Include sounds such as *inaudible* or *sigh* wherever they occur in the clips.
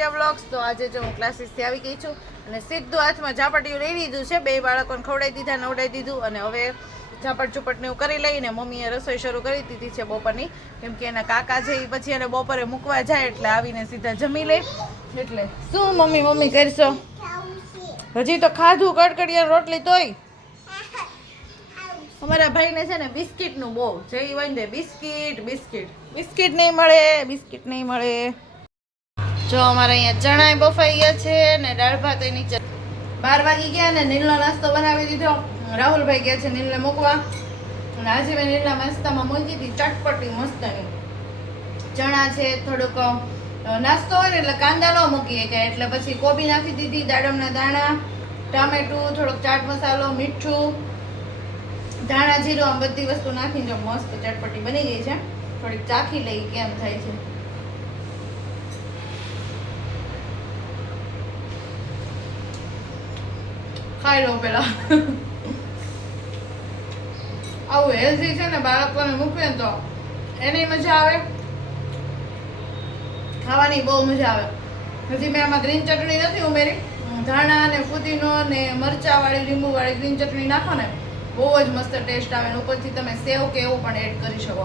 Arya blogs તો આજે જો હું ક્લાસીસથી આવી ગઈ છું અને સીધું હાથમાં ઝાપટિયું લઈ લીધું છે. બે બાળકોને ખવડાવી દીધા નવડાવી દીધું અને હવે ઝાપટ ચૂપટને એવું કરી લઈને મમ્મીએ રસોઈ શરૂ કરી દીધી છે બપોરની. કેમ કે એના કાકા છે એ પછી એને બપોરે મૂકવા જાય એટલે આવીને સીધા જમી લે. એટલે શું મમ્મી મમ્મી કરશો? હજી તો ખાધું કડકડિયા રોટલી તોય? અમારા ભાઈને છે ને બિસ્કિટનું બહુ. જે વાંધે બિસ્કિટ બિસ્કિટ. બિસ્કિટ નહીં મળે, બિસ્કિટ નહીં મળે. જો અમારે અહીંયા ચણા બફાઈ ગયા છે ને દાળ ભાત એની બાર વાગી ગયા ને નીલનો નાસ્તો બનાવી દીધો. રાહુલભાઈ ગયા છે નીલને મૂકવા. અને આજે મેં નીલના નાસ્તામાં મૂકી હતી ચટપટી મસ્તની. ચણા છે, થોડુંક નાસ્તો હોય ને એટલે કાંદા ન મૂકીએ કે એટલે પછી કોબી નાખી દીધી, દાડમના દાણા, ટામેટું, થોડોક ચાટ મસાલો, મીઠું, ધાણા જીરું, આમ બધી વસ્તુ નાખીને જો મસ્ત ચટપટી બની ગઈ છે. થોડીક ચાખી લઈ, કેમ થાય છે. ખાઈ લઉં પેલા. આવું હેલ્ધી છે ને બાળકોને મૂકીએ ને તો એની મજા આવે. ખાવાની બહુ મજા આવે. હજી મેં આમાં ગ્રીન ચટણી નથી ઉમેરી. ધાણા ને ફુદીનો ને મરચાવાળી વાળી લીંબુ ગ્રીન ચટણી નાખો ને, બહુ જ મસ્ત ટેસ્ટ આવે ને ઉપરથી તમે સેવ કે એવું પણ એડ કરી શકો.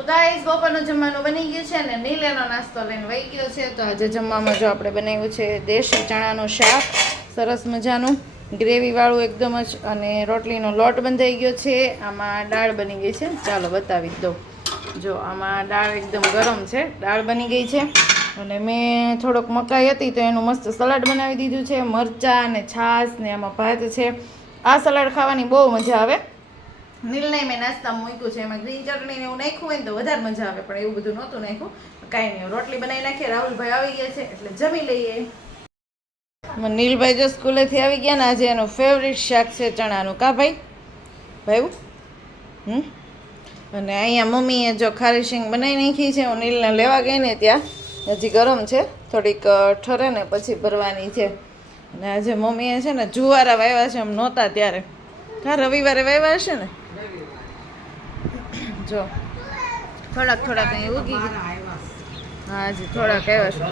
તો ગાઈસ બપોરનું જમવાનું બની ગયું છે ને નીલેનો નાસ્તો લઈને વહી ગયો છે. તો આજે જમવામાં જો આપણે બનાવ્યું છે દેશી ચણાનું શાક. સરસ મજાનું. ગ્રેવીવાળું એકદમ જ અને રોટલીનો લોટ બંધાઈ ગયો છે. આમાં દાળ બની ગઈ છે. ચાલો બતાવી દો જો આમાં દાળ એકદમ ગરમ છે. દાળ બની ગઈ છે. અને મેં થોડોક મકાઈ હતી તો એનું મસ્ત સલાડ બનાવી દીધું છે. મરચાં અને છાશ ને આમાં ભાત છે. આ સલાડ ખાવાની બહુ મજા આવે. નીલને મેં નાસ્તા મૂક્યું છે. એમાં ગ્રીન ચટણીને એવું નાખ્યું હોય ને તો વધારે મજા આવે, પણ એવું બધું નહોતું નાખ્યું. કાંઈ નહીં રોટલી બનાવી નાખીએ. રાહુલભાઈ આવી ગયા છે, એટલે જમી લઈએ. નીલભાઈ જો સ્કૂલેથી આવી ગયા ને, આજે એનું ફેવરિટ શાક છે ચણાનું. કા ભાઈ? ભાઈ હમ? અને અહીંયા મમ્મીએ જો ખારી શીંગ બનાવી નાખી છે, હું નીલને લેવા ગઈ ને ત્યાં. હજી ગરમ છે, થોડીક ઠરે ને પછી ભરવાની છે. અને આજે મમ્મીએ છે ને જુવારા વાવ્યા છે, એમ નહોતા ત્યારે. કા રવિવારે વાવ્યા હશે ને? જો. થોડાક થોડાક અહીં ઉગી ગયા. હા જી થોડાક આવ્યા છે.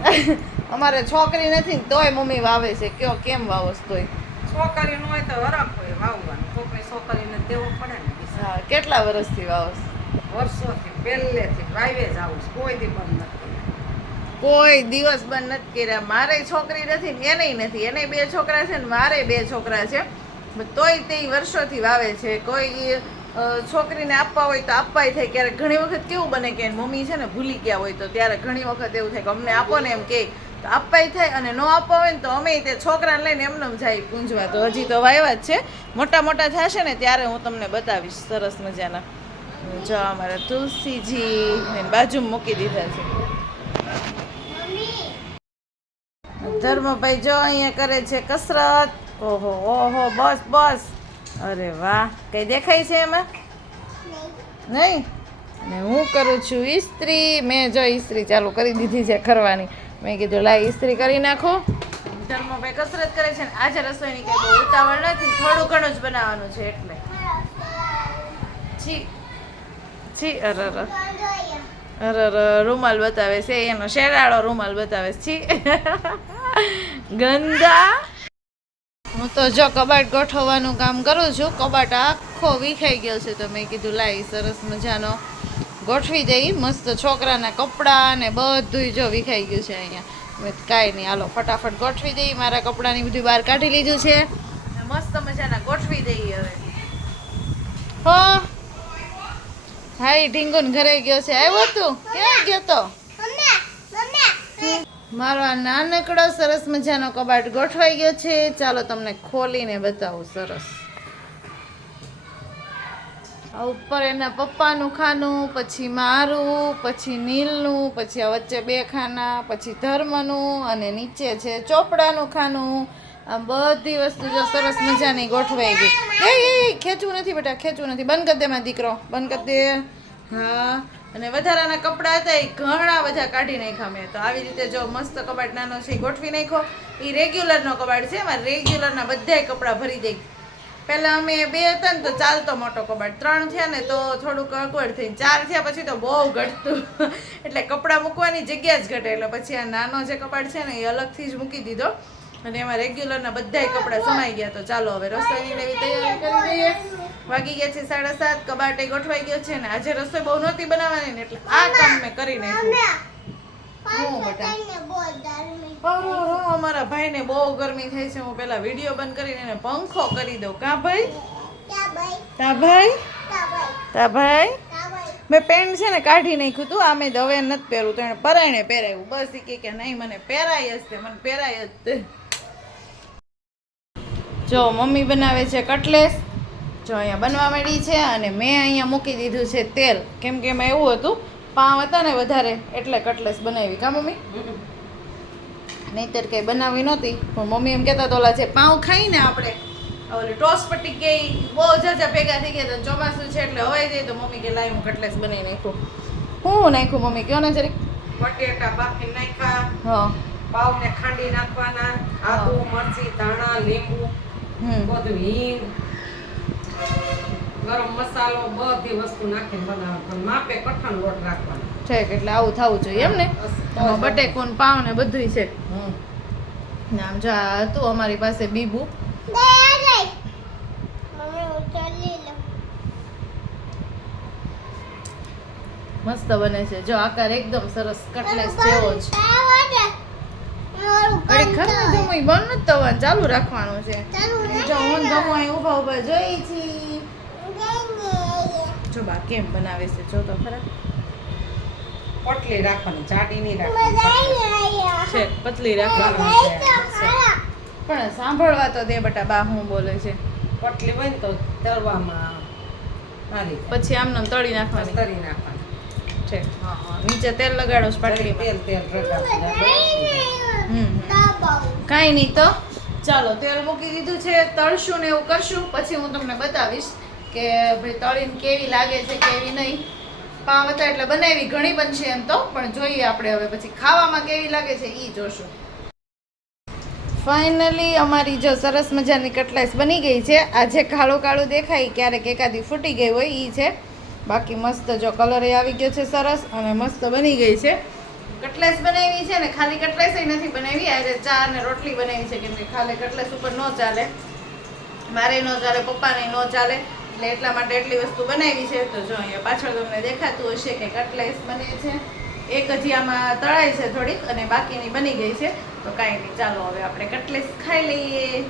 *laughs* અમારે છોકરી નથી ને તોય મમ્મી વાવે છે. કયો કેમ વાવો છો તોય? છોકરી નું હોય તો હરખ હોય વાવવાનું. છોકરી છોકરીને દેવું પડે ને હા કેટલા વર્ષથી વાવો છો? વર્ષોથી પહેલેથી વાવે જ આવું. કોઈ દી બંધ નથી કોઈ દિવસ બંધ નથી કર્યા. મારે છોકરી નથી ને એનેય નથી. એને બે છોકરા છે ને મારે બે છોકરા છે. તોય તે વર્ષોથી વાવે છે. કોઈ છોકરીને આપવા હોય તો આપવાય થાય. ક્યારેક ઘણી વખત કેવું બને કે મમ્મી છે ને ભૂલી ગયા હોય તો ત્યારે ઘણી વખત એવું થાય કે અમને આપો ને એમ કે. તો આપવાય થાય અને ન આપવા હોય ને તો અમે તે છોકરાને લઈને એમને જાય પૂંજવા તો હજી તો વાવ્યા જ છે. મોટા મોટા થશે ને ત્યારે હું તમને બતાવીશ સરસ મજાના. જો અમારા તુલસીજી બાજુમાં મૂકી દીધા છે. ધર્મભાઈ જો અહીંયા કરે છે કસરત. ઓહો ઓહો, બસ બસ. અરે વાહ, કઈ દેખાય છે એમાં? નહીં? અને હું કરું છું ઇસ્ત્રી મેં જો ઇસ્ત્રી ચાલુ કરી દીધી છે કરવાની મેં કીધું, લાય ઇસ્ત્રી કરી નાખો. ધર્મભાઈ કસરત કરે છે ને આજે રસોઈની કઈ બહુ ઉતાવળ નથી. થોડું ઘણું જ બનાવવાનું છે એટલે. છી છી અર, અરે અરે, રૂમાલ બતાવે છે, એનો શેરાળો રૂમાલ બતાવે છે. છી. ગંદા હું તો જો કબાટ ગોઠવવાનું કામ કરું છું, કબાટ આખો વિખાઈ ગયો છે તો મેં કીધું, લાઈ, સરસ મજાનો ગોઠવી દઈ. મસ્ત છોકરાના કપડાં ને બધુંય જો વિખાઈ ગયું છે અહીંયા. મેં કાંઈ નહીં, હાલો, ફટાફટ ગોઠવી દઈ. મારા કપડાની બધું બહાર કાઢી લીધું છે. મસ્ત મજાના ગોઠવી દઈ હવે. હો. હાઈ ઢીંગુન ઘરે ગયો છે. આવ્યો તું? ક્યાં ગયો તો? મારો આ નાનકડો સરસ મજાનો કબાટ ગોઠવાઈ ગયો છે. ચાલો તમને ખોલીને બતાવું સરસ. આ ઉપર એના પપ્પાનું ખાનું, પછી મારું, પછી નીલનું, પછી આ વચ્ચે બે ખાના, પછી ધર્મનું અને નીચે છે ચોપડાનું ખાનું. આ બધી વસ્તુ જો સરસ મજાની ગોઠવાઈ ગઈ. એ ખેંચવું નથી બેટા, ખેંચવું નથી. બંધ કરી દે દીકરો, બંધ કરી દે. હા. અને વધારાના કપડાં હતા, એ ઘણા બધા કાઢી નાખ્યા મેં. તો આવી રીતે જો મસ્ત કબાટ નાનો છે, એ ગોઠવી નાખ્યો. એ રેગ્યુલરનો કબાટ છે, એમાં રેગ્યુલરના બધાય કપડાં ભરી દઈ. પહેલાં અમે બે હતા ને, તો ચાલતો મોટો કબાટ. ત્રણ થયા ને, તો થોડુંક અગવડ થઈ. ચાર થયા પછી તો બહુ ઘટતું. *laughs* એટલે કપડાં મૂકવાની જગ્યા જ ઘટે. એટલે પછી આ નાનો જે કબાટ છે ને, એ અલગથી જ મૂકી દીધો. અને એમાં રેગ્યુલરના બધાય કપડાં સમાઈ ગયા. તો ચાલો હવે રસોઈની ને એવી તૈયારી કરી દઈએ વાગી ગયા છે સાડા સાત કબાટે ગોઠવાઈ ગયો છે ને આજે રસોઈ બહુ નહોતી બનાવવાની ને એટલે આ કામ મેં કરી નાખ્યું. અમારા ભાઈને બહુ ગરમી થાય છે. હું પેલા વીડિયો બંધ કરીને એને પંખો કરી દઉં. કા ભાઈ? તા ભાઈ? તા ભાઈ? મેં પેન્ટ છે ને કાઢી નાખ્યું હતું આ મેં હવે નથી પહેર્યું તો એને પરાયણે પહેરાયું બસ એ કે નહીં મને પહેરાય જ તે મને પહેરાય જ તે. જો મમ્મી બનાવે છે કટલેસ. જો અહીંયા બનવા માંડી છે અને મેં અહીંયા મૂકી દીધું છે તેલ. કેમ કે એમાં એવું હતું પાવ હતા ને વધારે એટલે કટલેસ બનાવી. કા મમ્મી? નહીતર કંઈ બનાવી નહોતી. પણ મમ્મી એમ કહેતા તો ઓલા છે પાઉં ખાઈને આપણે ઓલી ટોસ પટ્ટી કે બહુ જાજા ભેગા થઈ ગયા તો ચોમાસું છે એટલે હવાઈ જાય તો મમ્મી કે લાવી હું કટલેસ બનાવી નાખું. હું નાખ્યું મમ્મી? કયો ને જરીક બટેટા બાફી નાખ્યા. હા. પાવને ખાંડી નાખવાના. આદુ મરચી ધાણા લીંબુ બધું હિંગ. ગરમ મસાલો બધી વસ્તુ નાખીને બનાવવાનું. માપે કઠણ લોટ રાખવાનો. ઠીક એટલે આવું થવું જોઈએ એમ ને? બટેકોન ને પાવ ને બધુંય છે. હમ. ને આમ જો આ હતું અમારી પાસે બીબુ. મસ્ત બને છે. જો આકાર એકદમ સરસ કટલેસ જેવો જ. અરે ખરું બંધ નથી થવાનું ચાલુ રાખવાનું છે. જો હું ધમુ અહીં ઊભા ઊભા જોઈ છી. જો બા કેમ બનાવે છે જો તો ખરા. પોટલી રાખવાની જાડી નહીં રાખવાની. છે પતલી રાખવાનું પણ સાંભળવા તો દે બટા બા હું બોલે છે. પોટલી હોય ને તો તળવામાં. પછી આમને તળી નાખવાની. તળી નાખવાની. છે. હા હા. નીચે તેલ લગાડો છો પાટલીમાં. તેલ તેલ રગાડી. કાંઈ નહીં તો. ચાલો તેલ મૂકી દીધું છે તળશું ને એવું કરશું. પછી હું તમને બતાવીશ કે ભાઈ તળીને કેવી લાગે છે કેવી નહીં. પાવ હતા એટલે બનાવી ઘણી બનશે એમ તો. પણ જોઈએ આપણે હવે પછી ખાવામાં કેવી લાગે છે એ જોશું. ફાઇનલી અમારી જો સરસ મજાની કટલેસ બની ગઈ છે. આજે કાળું કાળું દેખાય ક્યારેક એકાદી ફૂટી ગઈ હોય એ છે. બાકી મસ્ત જો કલર આવી ગયો છે સરસ અને મસ્ત બની ગઈ છે. કટલેસ બનાવી છે ને, ખાલી કટલેસ નથી બનાવી. આજે ચા અને રોટલી બનાવી છે કેમ કે ખાલી કટલેસ ઉપર ન ચાલે. મારે ન ચાલે, પપ્પાને ન ચાલે. એટલે એટલા માટે એટલી વસ્તુ બનાવી છે. તો જો અહીંયા પાછળ તમને દેખાતું હશે કે કટલેસ બને છે. એક હજી આમાં તળાય છે થોડીક અને બાકીની બની ગઈ છે. તો કાંઈ નહીં, ચાલો હવે આપણે કટલેસ ખાઈ લઈએ.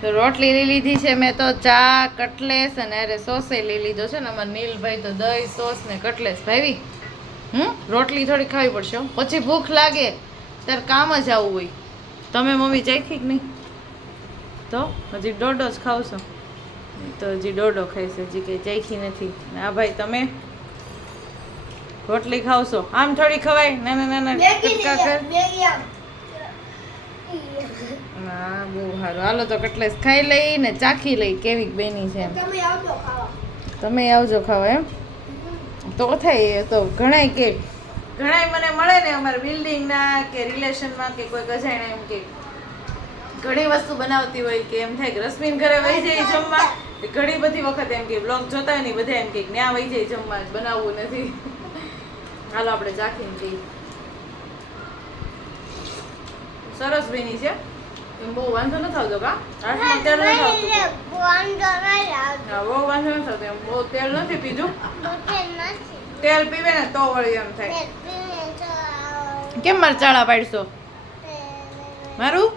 તો રોટલી લઈ લીધી છે મેં તો, ચા, કટલેસ અને અરે સોસે લઈ લીધો છે ને. અમારા નીલભાઈ તો દહીં, સોસ ને કટલેસ ભાવી હમ? રોટલી થોડી ખાવી પડશે પછી ભૂખ લાગે ત્યારે કામ જ આવું હોય. તમે મમ્મી ચાખી કે નહીં? તો? હજી દોઢો જ ખાવશો તો હજી દોઢો ખાઈશ હજી કંઈ ચાખી નથી. આ ભાઈ તમે રોટલી ખાવશો આમ થોડી ખવાય? નાના નાના કટકા કર. હા બહુ સારું. હાલો તો કટલેસ ખાઈ લઈ ને ચાખી લઈ. કેવી બેની છે તમે આવજો ખાવા એમ. તો થાય એ તો ઘણાય કે ઘણાય મને મળે ને અમારા બિલ્ડિંગના કે રિલેશનમાં કે કોઈ ગજાણે એમ કે ઘણી વસ્તુ બનાવતી હોય કે એમ થાય કે રશ્મિન ઘરે વહી જાય જમવા ઘણી બધી વખત એમ કે બ્લોગ જોતા હોય ને બધા એમ કે ન્યા વહી જાય જમવા બનાવવું નથી. હાલો, આપણે ચાખીને જઈએ. સરસ બેની છે. બહુ વાંધો નથી આવતો કા? તેલ નથી બહુ વાંધો નથી આવતો એમ. બહુ તેલ નથી પીધું? તેલ પીવે ને તો વળી એમ થાય. કેમ મરચાળા પાડશો? મારું?